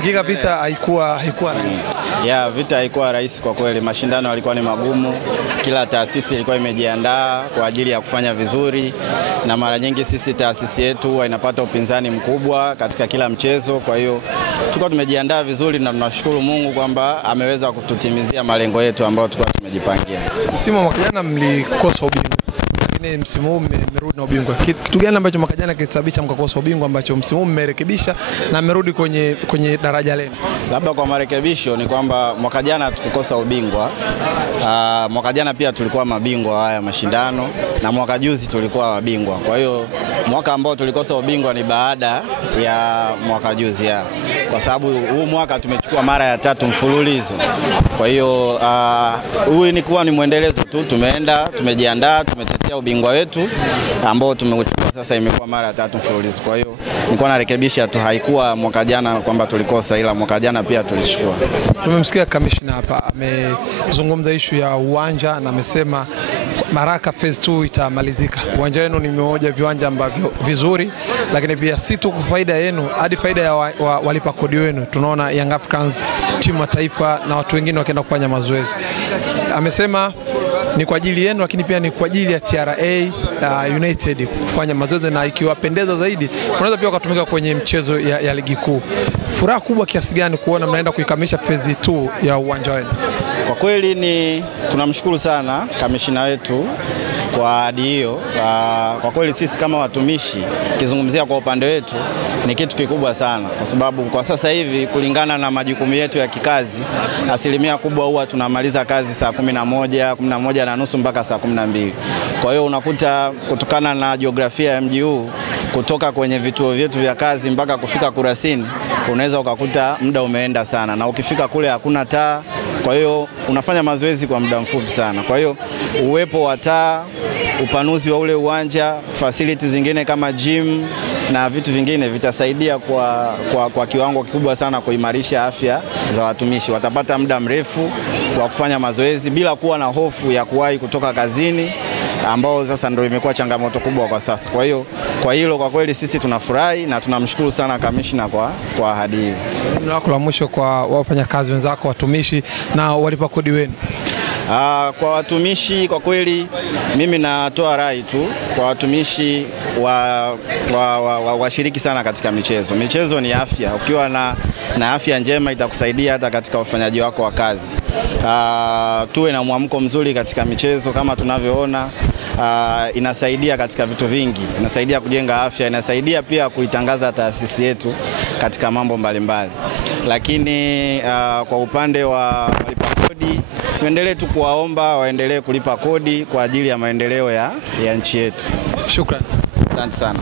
Hakika vita haikuwa rahisi. Vita haikuwa rahisi kwa kweli. Mashindano yalikuwa ni magumu. Kila taasisi ilikuwa imejiandaa kwa ajili ya kufanya vizuri, na mara nyingi sisi taasisi yetu inapata upinzani mkubwa katika kila mchezo. Kwa hiyo tulikuwa tumejiandaa vizuri na tunashukuru Mungu kwamba ameweza kututimizia malengo yetu ambayo tulikuwa tumejipangia. Msimu wa mwaka jana mlikosa ubingwa, lakini msimu huu mmerudi na ubingwa. Kitu gani ambacho mwaka jana kilisababisha mkakosa ubingwa ambacho msimu huu mmerekebisha na mmerudi kwenye daraja lenu? Labda kwa marekebisho ni kwamba mwaka jana tukukosa ubingwa. Mwaka jana pia tulikuwa mabingwa haya mashindano, na mwaka juzi tulikuwa mabingwa. Kwa hiyo mwaka ambao tulikosa ubingwa ni baada ya mwaka juzi kwa sababu huu mwaka tumechukua mara ya 3 mfululizo. Kwa hiyo huu ilikuwa ni muendelezo tu, tumejiandaa, tumetetea ubingwa wetu ambao tumeuchukua sasa, imekuwa mara ya 3 mfululizo. Kwa hiyo nilikuwa narekebisha tu, haikuwa mwaka jana kwamba tulikosa, ila mwaka jana pia tulichukua. Tumemsikia kamishna hapa amezungumza issue ya uwanja na amesema Baraka phase 2 itamalizika. Uwanja wenu ni mmoja viwanja ambavyo vizuri, lakini pia si tu kwa faida yenu, hadi faida ya walipa kodi wenu. Tunaona Young Africans, timu ya taifa na watu wengine wakienda kufanya mazoezi. Amesema ni kwa ajili yenu, lakini pia ni kwa ajili ya TRA United kufanya mazoezi, na ikiwapendeza zaidi unaweza pia kutumika kwenye mchezo ya ligi kuu. Furaha kubwa kiasi gani kuona mnaenda kuikamilisha phase 2 ya uwanja wenu? Kwa kweli tunamshukuru sana kamishina wetu kwa ahadi hiyo. Kwa kweli sisi kama watumishi, kizungumzia kwa upande wetu ni kitu kikubwa sana, kwa sababu kwa sasa hivi kulingana na majukumu yetu ya kikazi, asilimia kubwa huwa tunamaliza kazi saa 11 na nusu mpaka saa 12. Kwa hiyo unakuta kutokana na jiografia ya mji huu, kutoka kwenye vituo vyetu vya kazi mpaka kufika Kurasini, unaweza ukakuta muda umeenda sana, na ukifika kule hakuna taa. Kwa hiyo unafanya mazoezi kwa muda mfupi sana. Kwa hiyo uwepo wa taa, upanuzi wa ule uwanja, facilities zingine kama gym na vitu vingine vitasaidia kwa kiwango kikubwa sana kuimarisha afya za watumishi. Watapata muda mrefu wa kufanya mazoezi bila kuwa na hofu ya kuwahi kutoka kazini, ambao sasa ndio imekuwa changamoto kubwa kwa sasa. Kwa hiyo kwa hilo kwa kweli sisi tunafurahi na tunamshukuru sana kamishna kwa ahadi hiyo. Neno lako la mwisho kwa wafanyakazi wenzako, watumishi na walipa kodi wenu? Kwa watumishi kwa kweli mimi natoa rai tu kwa watumishi washiriki sana katika michezo. Michezo ni afya. Ukiwa na afya njema itakusaidia hata katika ufanyaji wako wa kazi. Tuwe na mwamko mzuri katika michezo kama tunavyoona. Inasaidia katika vitu vingi, inasaidia kujenga afya, inasaidia pia kuitangaza taasisi yetu katika mambo mbalimbali. Lakini kwa upande wa walipa kodi, tuendelee tu kuwaomba waendelee kulipa kodi kwa ajili ya maendeleo ya nchi yetu. Shukrani. Asante sana.